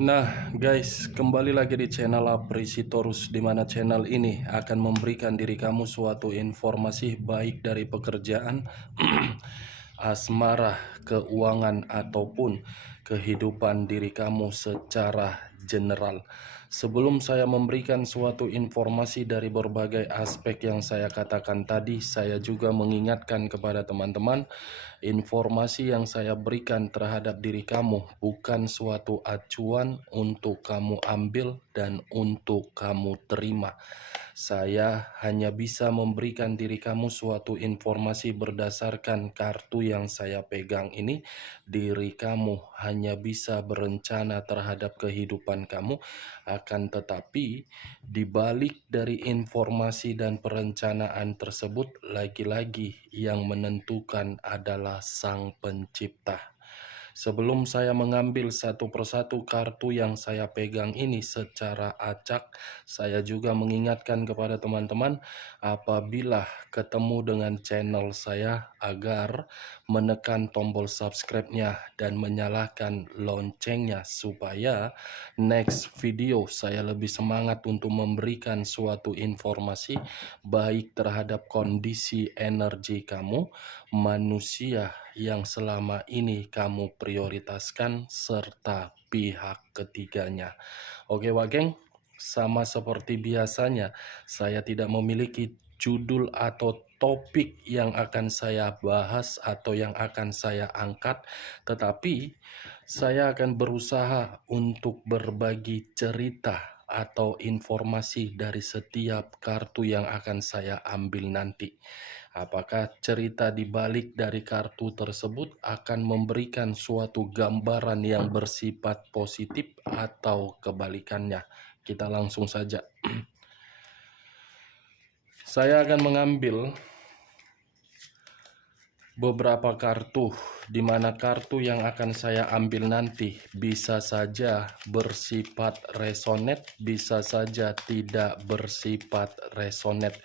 Nah guys, kembali lagi di channel Aprisitorus, di mana channel ini akan memberikan diri kamu suatu informasi baik dari pekerjaan, asmara, keuangan, ataupun kehidupan diri kamu secara general. Sebelum saya memberikan suatu informasi dari berbagai aspek yang saya katakan tadi, saya juga mengingatkan kepada teman-teman, informasi yang saya berikan terhadap diri kamu bukan suatu acuan untuk kamu ambil dan untuk kamu terima. Saya hanya bisa memberikan diri kamu suatu informasi berdasarkan kartu yang saya pegang ini. Diri kamu hanya bisa berencana terhadap kehidupan kamu, akan tetapi di balik dari informasi dan perencanaan tersebut, lagi-lagi yang menentukan adalah Sang Pencipta. Sebelum saya mengambil satu persatu kartu yang saya pegang ini secara acak, saya juga mengingatkan kepada teman-teman apabila ketemu dengan channel saya agar menekan tombol subscribe-nya dan menyalakan loncengnya supaya next video saya lebih semangat untuk memberikan suatu informasi baik terhadap kondisi energi kamu, manusia yang selama ini kamu prioritaskan, serta pihak ketiganya. Oke Wageng, sama seperti biasanya, saya tidak memiliki judul atau topik yang akan saya bahas atau yang akan saya angkat, tetapi saya akan berusaha untuk berbagi cerita atau informasi dari setiap kartu yang akan saya ambil nanti. Apakah cerita di balik dari kartu tersebut akan memberikan suatu gambaran yang bersifat positif atau kebalikannya? Kita langsung saja. Saya akan mengambil beberapa kartu, di mana kartu yang akan saya ambil nanti bisa saja bersifat resonate, bisa saja tidak bersifat resonate.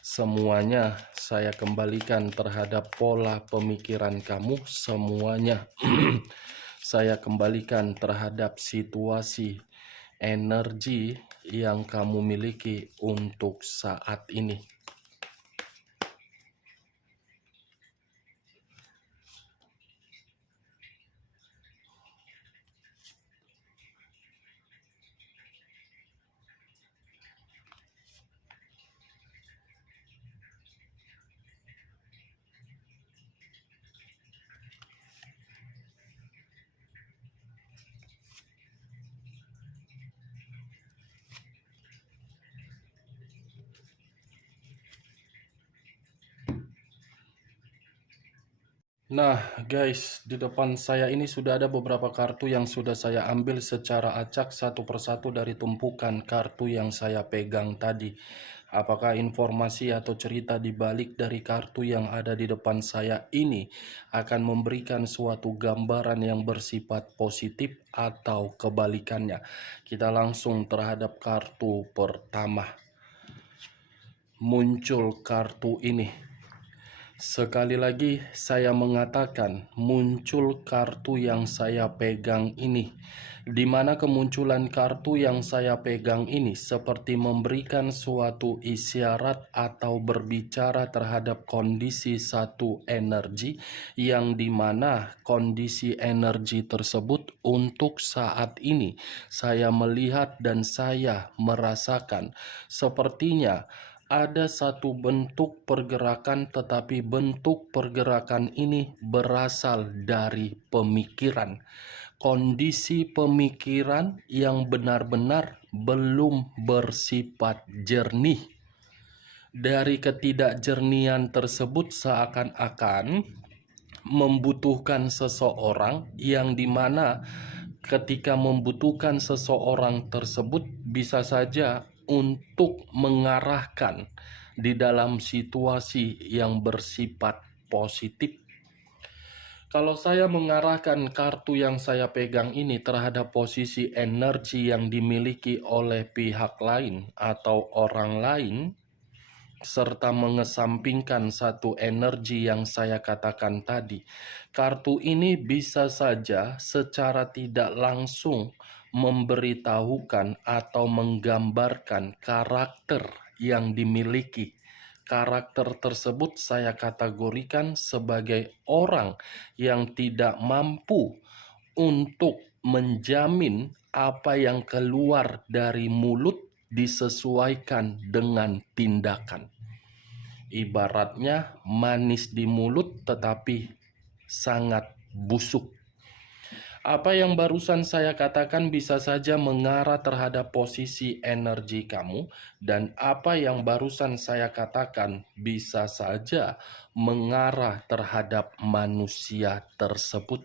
Semuanya saya kembalikan terhadap pola pemikiran kamu, semuanya saya kembalikan terhadap situasi energi yang kamu miliki untuk saat ini. Nah guys, di depan saya ini sudah ada beberapa kartu yang sudah saya ambil secara acak satu persatu dari tumpukan kartu yang saya pegang tadi. Apakah informasi atau cerita di balik dari kartu yang ada di depan saya ini akan memberikan suatu gambaran yang bersifat positif atau kebalikannya? Kita langsung terhadap kartu pertama. Muncul kartu ini. Sekali lagi saya mengatakan muncul kartu yang saya pegang ini, di mana kemunculan kartu yang saya pegang ini seperti memberikan suatu isyarat atau berbicara terhadap kondisi satu energi, yang dimana kondisi energi tersebut untuk saat ini saya melihat dan saya merasakan sepertinya ada satu bentuk pergerakan, tetapi bentuk pergerakan ini berasal dari pemikiran. Kondisi pemikiran yang benar-benar belum bersifat jernih. Dari ketidakjernihan tersebut seakan-akan membutuhkan seseorang, yang dimana ketika membutuhkan seseorang tersebut bisa saja untuk mengarahkan di dalam situasi yang bersifat positif. Kalau saya mengarahkan kartu yang saya pegang ini terhadap posisi energi yang dimiliki oleh pihak lain atau orang lain, serta mengesampingkan satu energi yang saya katakan tadi, kartu ini bisa saja secara tidak langsung memberitahukan atau menggambarkan karakter yang dimiliki. Karakter tersebut saya kategorikan sebagai orang yang tidak mampu untuk menjamin apa yang keluar dari mulut disesuaikan dengan tindakan. Ibaratnya manis di mulut tetapi sangat busuk. Apa yang barusan saya katakan bisa saja mengarah terhadap posisi energi kamu, dan apa yang barusan saya katakan bisa saja mengarah terhadap manusia tersebut.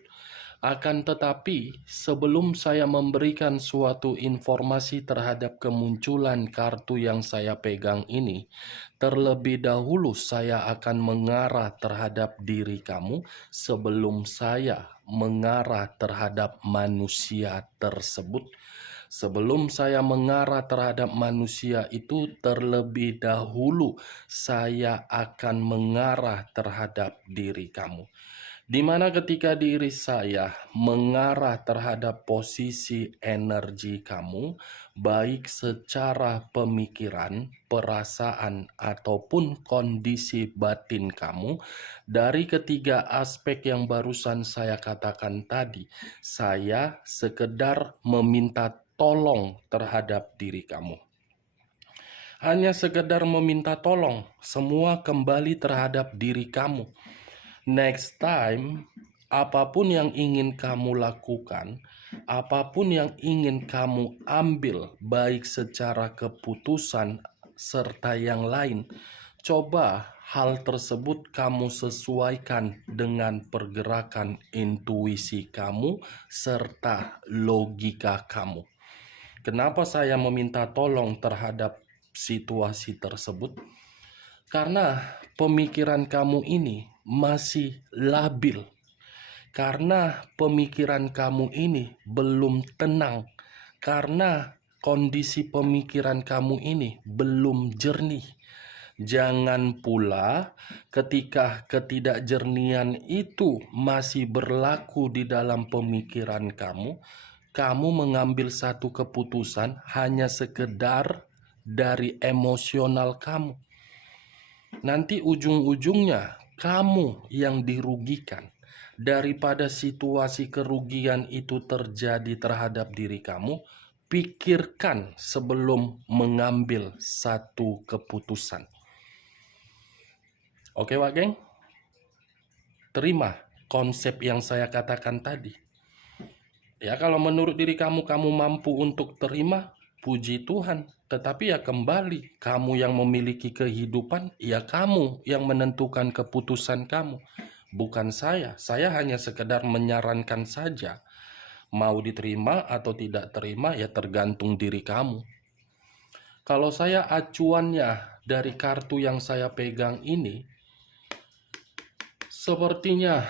Akan tetapi, sebelum saya memberikan suatu informasi terhadap kemunculan kartu yang saya pegang ini, terlebih dahulu saya akan mengarah terhadap diri kamu sebelum saya mengarah terhadap manusia tersebut. Sebelum saya mengarah terhadap manusia itu, terlebih dahulu saya akan mengarah terhadap diri kamu. Di mana ketika diri saya mengarah terhadap posisi energi kamu, baik secara pemikiran, perasaan, ataupun kondisi batin kamu, dari ketiga aspek yang barusan saya katakan tadi, saya sekedar meminta tolong terhadap diri kamu. Hanya sekedar meminta tolong, semua kembali terhadap diri kamu. Next time, apapun yang ingin kamu lakukan, apapun yang ingin kamu ambil, baik secara keputusan serta yang lain, coba hal tersebut kamu sesuaikan dengan pergerakan intuisi kamu serta logika kamu. Kenapa saya meminta tolong terhadap situasi tersebut? Karena pemikiran kamu ini masih labil. Karena pemikiran kamu ini belum tenang. Karena kondisi pemikiran kamu ini belum jernih. Jangan pula ketika ketidakjernihan itu masih berlaku di dalam pemikiran kamu, kamu mengambil satu keputusan hanya sekedar dari emosional kamu. Nanti ujung-ujungnya kamu yang dirugikan. Daripada situasi kerugian itu terjadi terhadap diri kamu, pikirkan sebelum mengambil satu keputusan. Oke, Wak Geng? Terima konsep yang saya katakan tadi. Ya, kalau menurut diri kamu mampu untuk terima, puji Tuhan. Tetapi ya kembali, kamu yang memiliki kehidupan, ya kamu yang menentukan keputusan kamu. Bukan saya. Saya hanya sekedar menyarankan saja. Mau diterima atau tidak terima, ya tergantung diri kamu. Kalau saya acuannya dari kartu yang saya pegang ini, sepertinya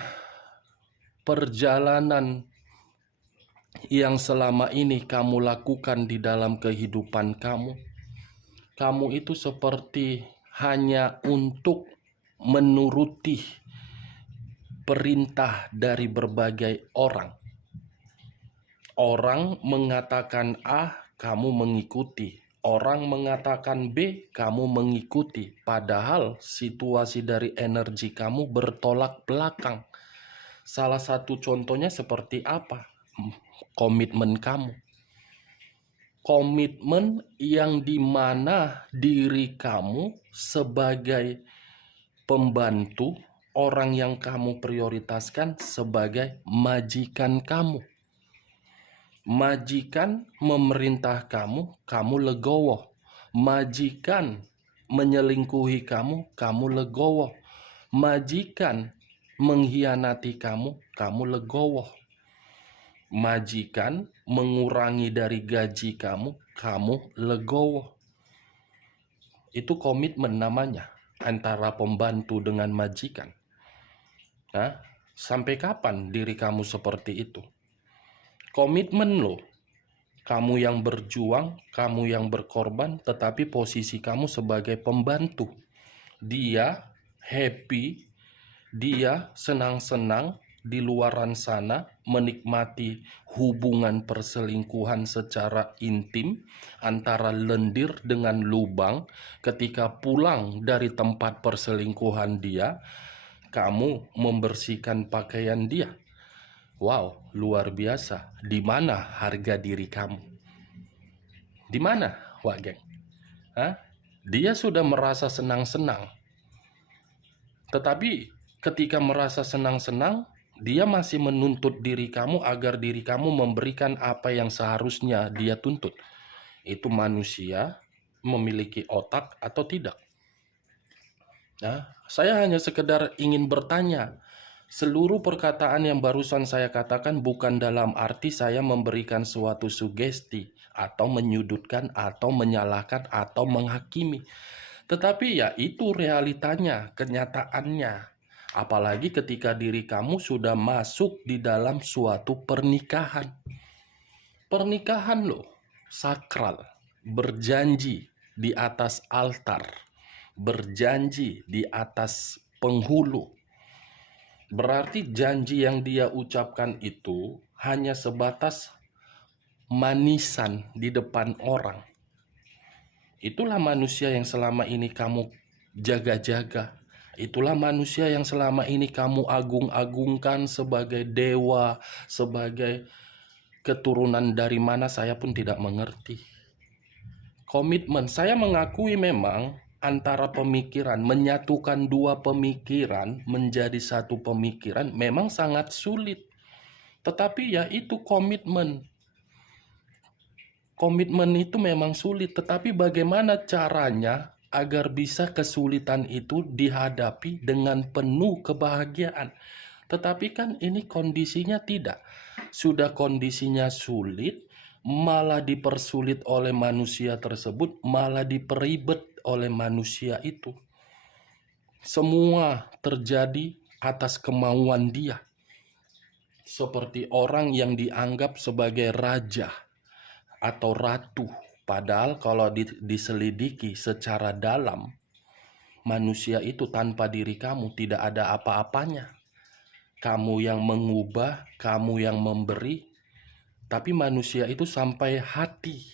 perjalanan yang selama ini kamu lakukan di dalam kehidupan kamu, kamu itu seperti hanya untuk menuruti perintah dari berbagai orang. Orang mengatakan A, kamu mengikuti. Orang mengatakan B, kamu mengikuti. Padahal situasi dari energi kamu bertolak belakang. Salah satu contohnya seperti apa? Komitmen kamu. Komitmen yang dimana diri kamu sebagai pembantu, orang yang kamu prioritaskan sebagai majikan kamu. Majikan memerintah kamu, kamu legowo. Majikan menyelingkuhi kamu, kamu legowo. Majikan mengkhianati kamu, kamu legowo. Majikan mengurangi dari gaji kamu, kamu legowo. Itu komitmen namanya, antara pembantu dengan majikan. Nah, sampai kapan diri kamu seperti itu? Komitmen loh. Kamu yang berjuang, kamu yang berkorban, tetapi posisi kamu sebagai pembantu. Dia happy, dia senang-senang, di luaran sana menikmati hubungan perselingkuhan secara intim antara lendir dengan lubang. Ketika pulang dari tempat perselingkuhan dia, kamu membersihkan pakaian dia. Wow, luar biasa. Di mana harga diri kamu? Di mana, Wak Geng? Hah? Dia sudah merasa senang-senang. Tetapi ketika merasa senang-senang, dia masih menuntut diri kamu agar diri kamu memberikan apa yang seharusnya dia tuntut. Itu manusia memiliki otak atau tidak? Nah, saya hanya sekedar ingin bertanya. Seluruh perkataan yang barusan saya katakan bukan dalam arti saya memberikan suatu sugesti atau menyudutkan atau menyalahkan atau menghakimi. Tetapi ya itu realitanya, kenyataannya. Apalagi ketika diri kamu sudah masuk di dalam suatu pernikahan. Pernikahan loh, sakral, berjanji di atas altar, berjanji di atas penghulu. Berarti janji yang dia ucapkan itu hanya sebatas manisan di depan orang. Itulah manusia yang selama ini kamu jaga-jaga. Itulah manusia yang selama ini kamu agung-agungkan sebagai dewa, sebagai keturunan dari mana saya pun tidak mengerti. Komitmen, saya mengakui memang antara pemikiran, menyatukan dua pemikiran menjadi satu pemikiran memang sangat sulit. Tetapi ya itu komitmen. Komitmen itu memang sulit, tetapi bagaimana caranya agar bisa kesulitan itu dihadapi dengan penuh kebahagiaan. Tetapi kan ini kondisinya tidak. Sudah kondisinya sulit, malah dipersulit oleh manusia tersebut, malah diperibet oleh manusia itu. Semua terjadi atas kemauan dia. Seperti orang yang dianggap sebagai raja atau ratu. Padahal kalau diselidiki secara dalam, manusia itu tanpa diri kamu tidak ada apa-apanya. Kamu yang mengubah, kamu yang memberi, tapi manusia itu sampai hati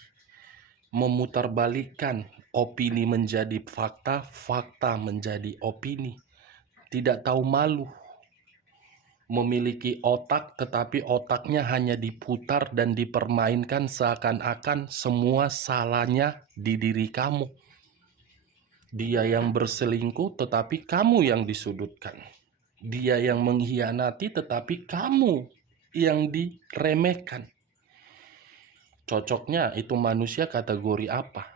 memutarbalikkan opini menjadi fakta, fakta menjadi opini. Tidak tahu malu. Memiliki otak, tetapi otaknya hanya diputar dan dipermainkan seakan-akan semua salahnya di diri kamu. Dia yang berselingkuh, tetapi kamu yang disudutkan. Dia yang mengkhianati, tetapi kamu yang diremehkan. Cocoknya itu manusia kategori apa?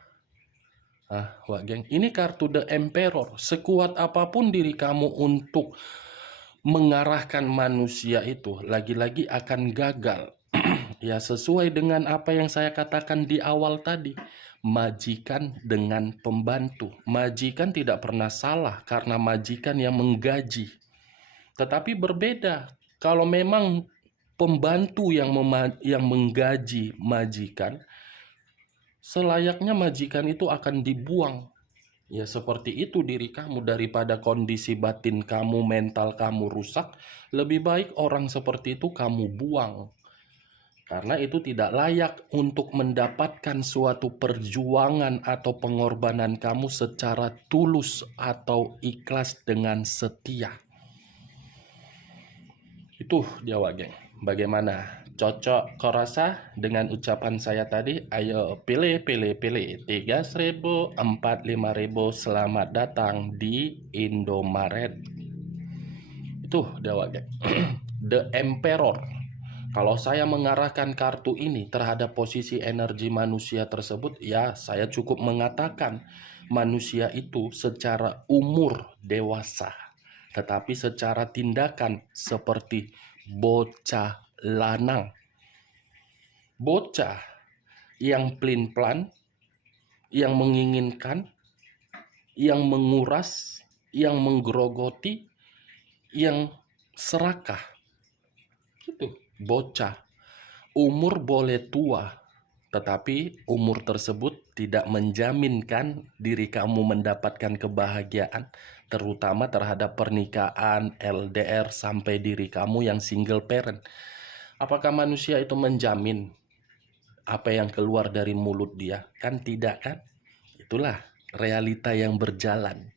Wak Geng, ini kartu The Emperor. Sekuat apapun diri kamu untuk mengarahkan manusia itu, lagi-lagi akan gagal. Ya, sesuai dengan apa yang saya katakan di awal tadi, majikan dengan pembantu. Majikan tidak pernah salah karena majikan yang menggaji. Tetapi berbeda kalau memang pembantu yang menggaji majikan, selayaknya majikan itu akan dibuang. Ya seperti itu diri kamu, daripada kondisi batin kamu, mental kamu rusak, lebih baik orang seperti itu kamu buang. Karena itu tidak layak untuk mendapatkan suatu perjuangan atau pengorbanan kamu secara tulus atau ikhlas dengan setia. Itu dia, Wak Geng. Bagaimana? Cocok kau rasa dengan ucapan saya tadi? Ayo pilih 3.000, 4.000, 5.000. Selamat datang di Indomaret. Itu dia, Wak Geng. The Emperor. Kalau saya mengarahkan kartu ini terhadap posisi energi manusia tersebut, ya saya cukup mengatakan manusia itu secara umur dewasa, tetapi secara tindakan seperti bocah lanang. Bocah yang pelin-pelan, yang menginginkan, yang menguras, yang menggerogoti, yang serakah. Gitu. Bocah. Umur boleh tua, Tetapi umur tersebut tidak menjaminkan diri kamu mendapatkan kebahagiaan, terutama terhadap pernikahan, LDR, sampai diri kamu yang single parent. Apakah manusia itu menjamin apa yang keluar dari mulut dia? Kan tidak, kan? Itulah realita yang berjalan.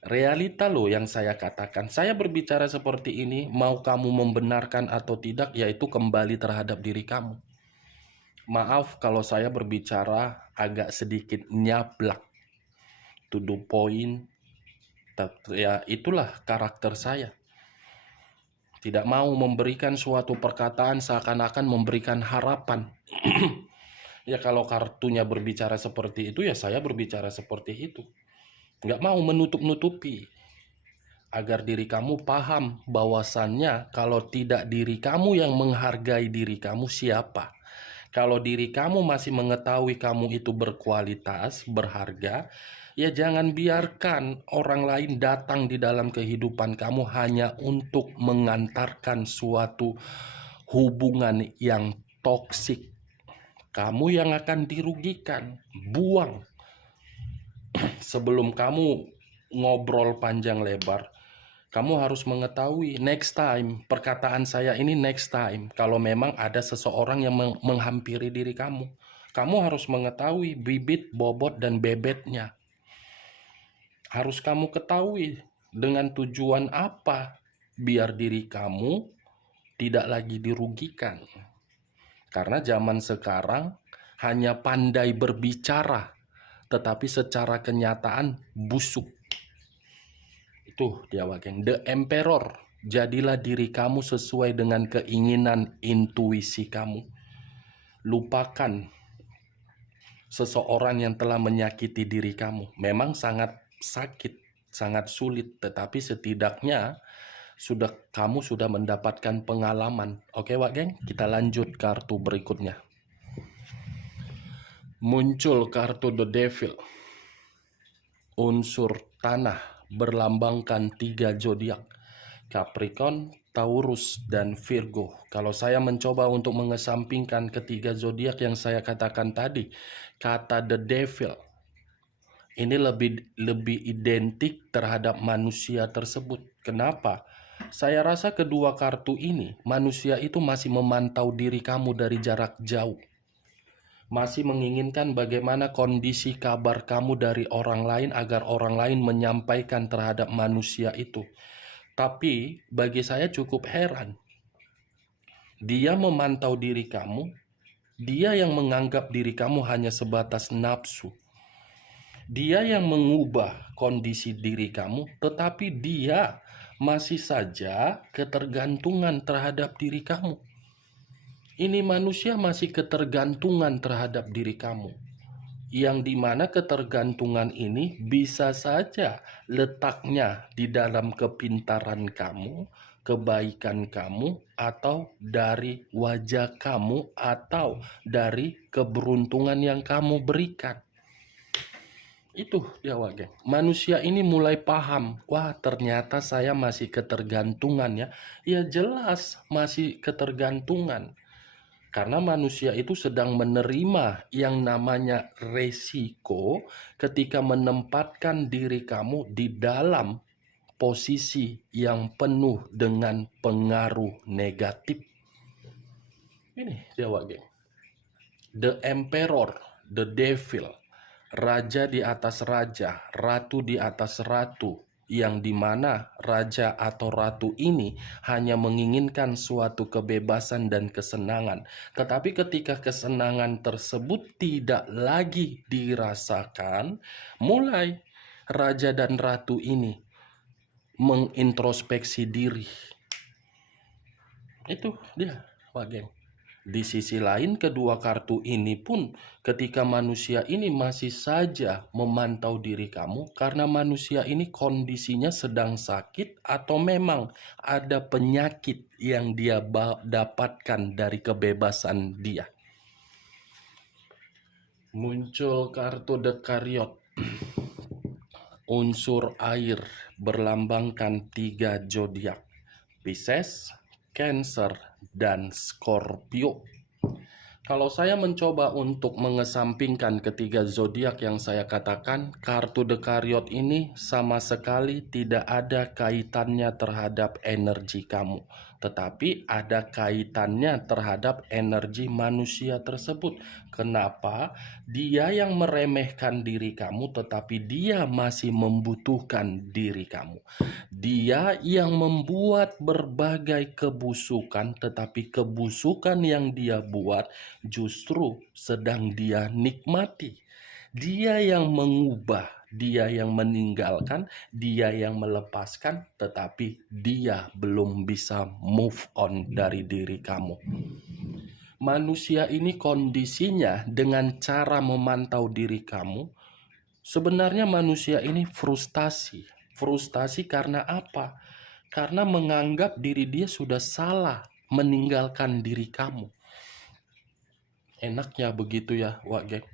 Realita loh yang saya katakan. Saya berbicara seperti ini, mau kamu membenarkan atau tidak, yaitu kembali terhadap diri kamu. Maaf kalau saya berbicara agak sedikit nyablak, to the point. Ya itulah karakter saya. Tidak mau memberikan suatu perkataan seakan-akan memberikan harapan. Ya kalau kartunya berbicara seperti itu, ya saya berbicara seperti itu. Nggak mau menutup-nutupi. Agar diri kamu paham bahwasannya kalau tidak diri kamu yang menghargai diri kamu, siapa? Kalau diri kamu masih mengetahui kamu itu berkualitas, berharga, ya jangan biarkan orang lain datang di dalam kehidupan kamu hanya untuk mengantarkan suatu hubungan yang toksik. Kamu yang akan dirugikan. Buang. Sebelum kamu ngobrol panjang lebar, kamu harus mengetahui next time, perkataan saya ini next time, kalau memang ada seseorang yang menghampiri diri kamu, kamu harus mengetahui bibit, bobot, dan bebetnya. Harus kamu ketahui dengan tujuan apa, biar diri kamu tidak lagi dirugikan. Karena zaman sekarang hanya pandai berbicara, tetapi secara kenyataan busuk. Itu dia geng. The Emperor. Jadilah diri kamu sesuai dengan keinginan intuisi kamu. Lupakan seseorang yang telah menyakiti diri kamu. Memang sangat sakit, sangat sulit, tetapi setidaknya kamu sudah mendapatkan pengalaman. Oke, Wak Geng, kita lanjut kartu berikutnya. Muncul kartu The Devil. Unsur tanah berlambangkan 3 zodiak, Capricorn, Taurus, dan Virgo. Kalau saya mencoba untuk mengesampingkan ketiga zodiak yang saya katakan tadi, kata The Devil ini lebih identik terhadap manusia tersebut. Kenapa? Saya rasa kedua kartu ini, manusia itu masih memantau diri kamu dari jarak jauh. Masih menginginkan bagaimana kondisi kabar kamu dari orang lain agar orang lain menyampaikan terhadap manusia itu. Tapi bagi saya cukup heran. Dia memantau diri kamu, dia yang menganggap diri kamu hanya sebatas nafsu. Dia yang mengubah kondisi diri kamu, tetapi dia masih saja ketergantungan terhadap diri kamu. Ini manusia masih ketergantungan terhadap diri kamu. Yang dimana ketergantungan ini bisa saja letaknya di dalam kepintaran kamu, kebaikan kamu, atau dari wajah kamu, atau dari keberuntungan yang kamu berikan. Itu dia Wak Geng. Manusia ini mulai paham, wah ternyata saya masih ketergantungan ya. Ya jelas masih ketergantungan. Karena manusia itu sedang menerima yang namanya resiko ketika menempatkan diri kamu di dalam posisi yang penuh dengan pengaruh negatif. Ini dia Wak Geng. The Emperor, the Devil, raja di atas raja, ratu di atas ratu, yang dimana raja atau ratu ini hanya menginginkan suatu kebebasan dan kesenangan. Tetapi ketika kesenangan tersebut tidak lagi dirasakan, mulai raja dan ratu ini mengintrospeksi diri. Itu dia, Pak Geng. Di sisi lain, kedua kartu ini pun ketika manusia ini masih saja memantau diri kamu karena manusia ini kondisinya sedang sakit atau memang ada penyakit yang dia dapatkan dari kebebasan dia. Muncul kartu The Chariot. Unsur air berlambangkan 3 zodiak, Pisces, Cancer, dan Scorpio. Kalau saya mencoba untuk mengesampingkan ketiga zodiak yang saya katakan, kartu The Chariot ini sama sekali tidak ada kaitannya terhadap energi kamu, tetapi ada kaitannya terhadap energi manusia tersebut. Kenapa? Dia yang meremehkan diri kamu, tetapi dia masih membutuhkan diri kamu. Dia yang membuat berbagai kebusukan, tetapi kebusukan yang dia buat justru sedang dia nikmati. Dia yang mengubah, dia yang meninggalkan, dia yang melepaskan, tetapi dia belum bisa move on dari diri kamu. Manusia ini kondisinya dengan cara memantau diri kamu, sebenarnya manusia ini frustasi. Frustasi karena apa? Karena menganggap diri dia sudah salah meninggalkan diri kamu. Enaknya begitu ya, Wak Geng.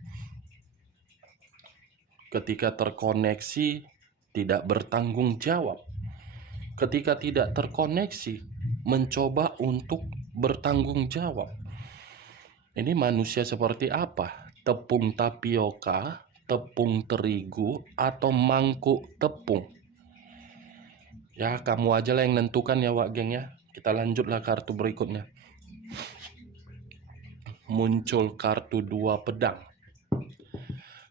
Ketika terkoneksi, tidak bertanggung jawab. Ketika tidak terkoneksi, mencoba untuk bertanggung jawab. Ini manusia seperti apa? Tepung tapioka, tepung terigu, atau mangkuk tepung? Ya, kamu aja lah yang nentukan ya, Wak Geng ya. Kita lanjutlah kartu berikutnya. Muncul kartu dua pedang.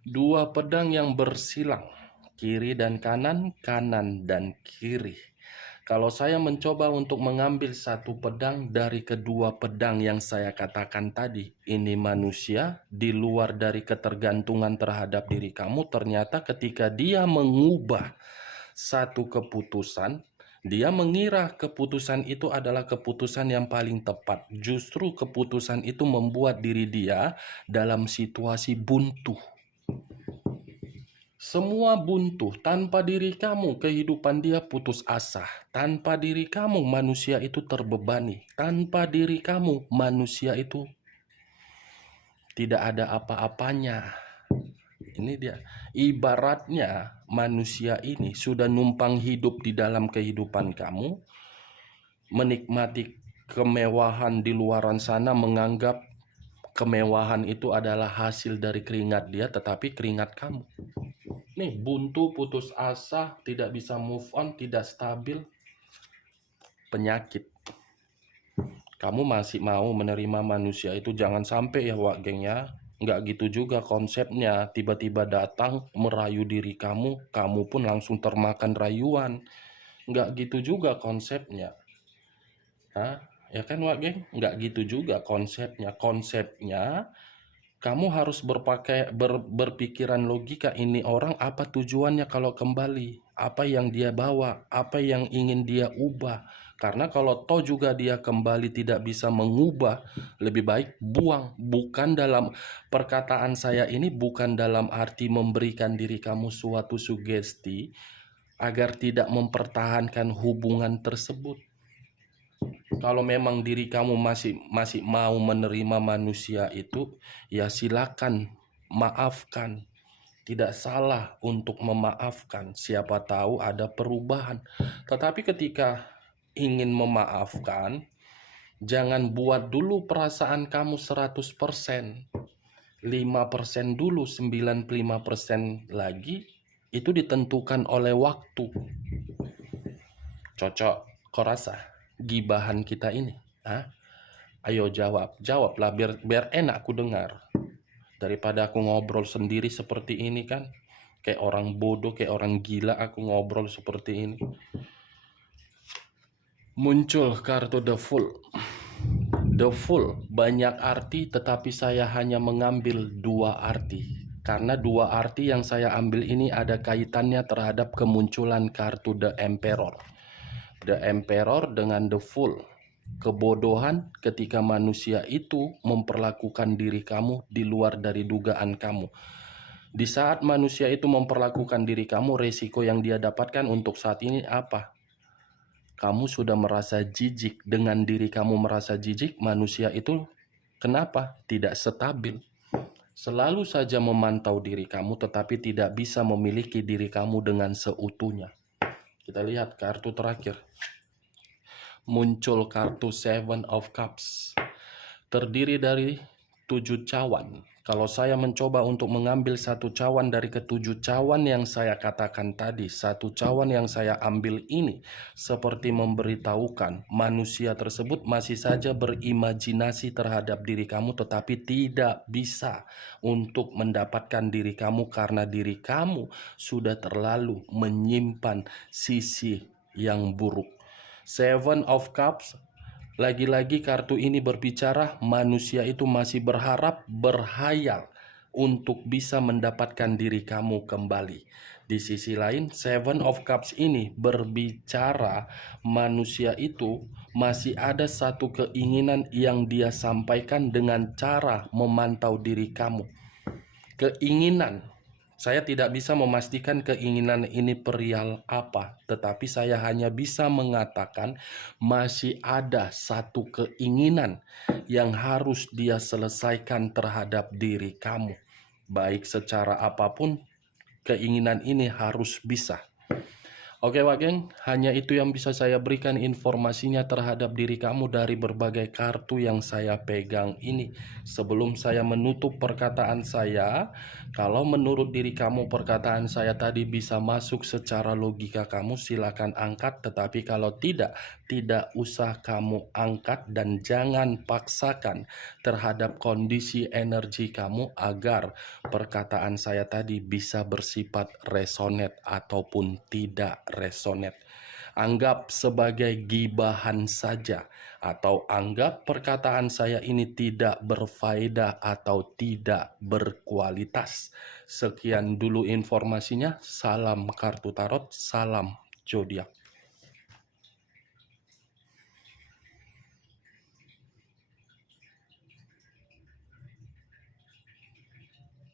Dua pedang yang bersilang, kiri dan kanan, kanan dan kiri. Kalau saya mencoba untuk mengambil satu pedang dari kedua pedang yang saya katakan tadi, ini manusia di luar dari ketergantungan terhadap diri kamu, ternyata ketika dia mengubah satu keputusan, dia mengira keputusan itu adalah keputusan yang paling tepat. Justru keputusan itu membuat diri dia dalam situasi buntu. Semua buntu. Tanpa diri kamu, kehidupan dia putus asa. Tanpa diri kamu, manusia itu terbebani. Tanpa diri kamu, manusia itu tidak ada apa-apanya. Ini dia. Ibaratnya manusia ini sudah numpang hidup di dalam kehidupan kamu, menikmati kemewahan di luaran sana, menganggap kemewahan itu adalah hasil dari keringat dia, tetapi keringat kamu. Nih, buntu, putus asa, tidak bisa move on, tidak stabil, penyakit. Kamu masih mau menerima manusia itu? Jangan sampai ya, Wak Geng ya. Nggak gitu juga konsepnya. Tiba-tiba datang merayu diri kamu, kamu pun langsung termakan rayuan. Nggak gitu juga konsepnya. Hah? Ya kan, Wak Geng? Nggak gitu juga konsepnya. Konsepnya kamu harus berpikiran logika, ini orang apa tujuannya kalau kembali, apa yang dia bawa, apa yang ingin dia ubah. Karena kalau toh juga dia kembali tidak bisa mengubah, lebih baik buang. Bukan dalam perkataan saya ini, bukan dalam arti memberikan diri kamu suatu sugesti agar tidak mempertahankan hubungan tersebut. Kalau memang diri kamu masih mau menerima manusia itu, ya silakan maafkan. Tidak salah untuk memaafkan. Siapa tahu ada perubahan. Tetapi ketika ingin memaafkan, jangan buat dulu perasaan kamu 100%. 5% dulu, 95% lagi itu ditentukan oleh waktu. Cocok, kau rasa gibahan kita ini? Hah? Ayo jawablah biar enak aku dengar. Daripada aku ngobrol sendiri seperti ini kan. Kayak orang bodoh, kayak orang gila aku ngobrol seperti ini. Muncul kartu The Fool. The Fool banyak arti, tetapi saya hanya mengambil dua arti. Karena dua arti yang saya ambil ini ada kaitannya terhadap kemunculan kartu The Emperor. The Emperor dengan The Fool. Kebodohan ketika manusia itu memperlakukan diri kamu di luar dari dugaan kamu. Di saat manusia itu memperlakukan diri kamu, resiko yang dia dapatkan untuk saat ini apa? Kamu sudah merasa jijik. Dengan diri kamu merasa jijik, manusia itu kenapa? Tidak stabil. Selalu saja memantau diri kamu, tetapi tidak bisa memiliki diri kamu dengan seutuhnya. Kita lihat kartu terakhir. Muncul kartu Seven of Cups. Terdiri dari 7 cawan. Kalau saya mencoba untuk mengambil satu cawan dari ketujuh cawan yang saya katakan tadi, satu cawan yang saya ambil ini seperti memberitahukan manusia tersebut masih saja berimajinasi terhadap diri kamu, tetapi tidak bisa untuk mendapatkan diri kamu karena diri kamu sudah terlalu menyimpan sisi yang buruk. Seven of Cups. Lagi-lagi kartu ini berbicara manusia itu masih berhayal untuk bisa mendapatkan diri kamu kembali. Di sisi lain, Seven of Cups ini berbicara manusia itu masih ada satu keinginan yang dia sampaikan dengan cara memantau diri kamu. Keinginan. Saya tidak bisa memastikan keinginan ini perihal apa, tetapi saya hanya bisa mengatakan masih ada satu keinginan yang harus dia selesaikan terhadap diri kamu. Baik secara apapun, keinginan ini harus bisa. Oke Pak Geng, hanya itu yang bisa saya berikan informasinya terhadap diri kamu dari berbagai kartu yang saya pegang ini. Sebelum saya menutup perkataan saya, kalau menurut diri kamu perkataan saya tadi bisa masuk secara logika kamu, silakan angkat. Tetapi kalau tidak usah kamu angkat dan jangan paksakan terhadap kondisi energi kamu agar perkataan saya tadi bisa bersifat resonate ataupun tidak resonate. Anggap sebagai gibahan saja atau anggap perkataan saya ini tidak berfaedah atau tidak berkualitas. Sekian dulu informasinya. Salam kartu tarot, salam zodiak.